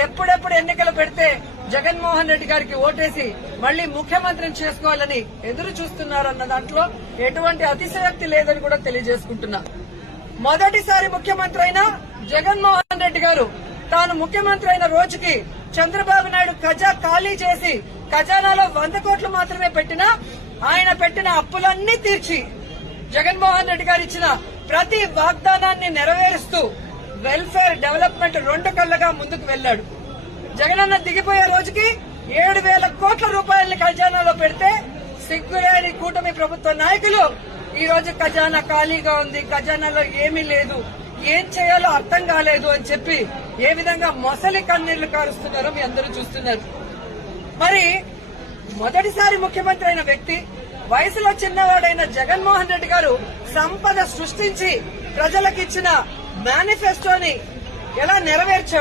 ఎప్పుడెప్పుడు ఎన్నికలు పెడితే జగన్మోహన్ రెడ్డి గారికి ఓటేసి మళ్లీ ముఖ్యమంత్రిని చేసుకోవాలని ఎదురు చూస్తున్నారన్న దాంట్లో ఎటువంటి అతిశయోక్తి లేదని కూడా తెలియజేసుకుంటున్నా. మొదటిసారి ముఖ్యమంత్రి అయిన జగన్మోహన్ రెడ్డి గారు తాను ముఖ్యమంత్రి అయిన రోజుకి చంద్రబాబు నాయుడు ఖాళీ చేసి ఖజానాలో 100 కోట్లు మాత్రమే పెట్టినా ఆయన పెట్టిన అప్పులన్నీ తీర్చి జగన్మోహన్ రెడ్డి గారు ఇచ్చిన ప్రతి వాగ్దానాన్ని నెరవేరుస్తూ వెల్ఫేర్ డెవలప్మెంట్ 2 కళ్లగా ముందుకు వెళ్లాడు. జగనన్న దిగిపోయే రోజుకి 7,000 కోట్ల రూపాయలని ఖజానాలో పెడితే సిగ్గులేని కూటమి ప్రభుత్వ నాయకులు ఈ రోజు ఖజానా ఖాళీగా ఉంది, ఖజానాలో ఏమీ లేదు, ఏం చేయాలో అర్థం కాలేదు అని చెప్పి ఏ విధంగా మొసలి కన్నీళ్లు కారుస్తున్నారో మీ అందరూ చూస్తున్నారు. మరి మొదటిసారి ముఖ్యమంత్రి అయిన వ్యక్తి, వయసులో చిన్నవాడైన జగన్మోహన్ రెడ్డి గారు సంపద సృష్టించి ప్రజలకిచ్చిన మేనిఫెస్టోని ఎలా నెరవేర్చాడు?